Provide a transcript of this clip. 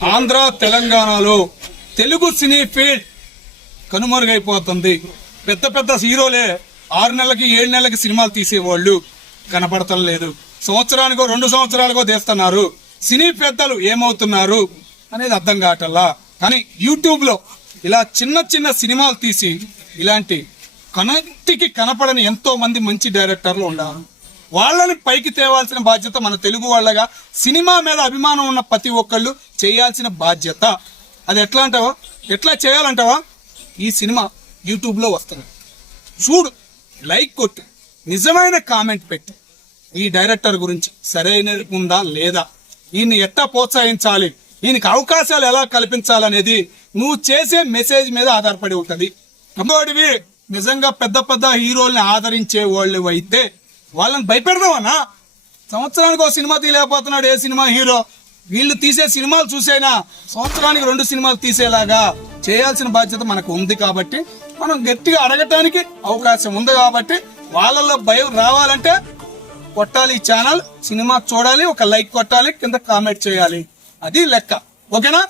ఆంధ్ర తెలంగాణలో Telugu cine field కనుమరుగైపోతుంది. పెద్ద పెద్ద హీరోలే 6 నెలలకి 7 నెలలకి సినిమాలు తీసేవాళ్ళు కనపడటం లేదు. సంవత్సరానికో 2 సంవత్సరాలకో తీస్తున్నారు. సినీ పెద్దలు ఏమవుతున్నారు అనేది అర్థం కావటల్లా. కానీ యూట్యూబ్ లో ఇలా చిన్న చిన్న సినిమాలు తీసి ఇలాంటి కంటికి కనపడని ఎంతో మంది మంచి డైరెక్టర్లు ఉన్నారు. వాళ్ళని పైకి తేవాల్సిన బాధ్యత మన తెలుగు వాళ్ళగా సినిమా మీద అభిమానం ఉన్న ప్రతి ఒక్కళ్ళు చేయాల్సిన బాధ్యత. అది ఎట్లా అంటావా, ఎట్లా చేయాలంటావా? ఈ సినిమా యూట్యూబ్ లో వస్తుంది, చూడు, లైక్ కొట్టు, నిజమైన కామెంట్ పెట్టి ఈ డైరెక్టర్ గురించి సరైనది ఉందా లేదా, ఈయన్ని ఎట్లా ప్రోత్సహించాలి, ఈయనకి అవకాశాలు ఎలా కల్పించాలనేది నువ్వు చేసే మెసేజ్ మీద ఆధారపడి ఉంటది. ఇంకోటివి నిజంగా పెద్ద పెద్ద హీరోల్ని ఆదరించే వాళ్ళు అయితే వాళ్ళని భయపెడదామన్నా. సంవత్సరానికి ఒక సినిమా తీయలేకపోతున్నాడు ఏ సినిమా హీరో. వీళ్ళు తీసే సినిమాలు చూసైనా సంవత్సరానికి 2 సినిమాలు తీసేలాగా చేయాల్సిన బాధ్యత మనకు ఉంది. కాబట్టి మనం గట్టిగా అడగటానికి అవకాశం ఉంది. కాబట్టి వాళ్ళల్లో భయం రావాలంటే కొట్టాలి, ఈ ఛానల్ సినిమా చూడాలి, ఒక లైక్ కొట్టాలి, కింద కామెంట్ చేయాలి, అది లెక్క. ఓకేనా?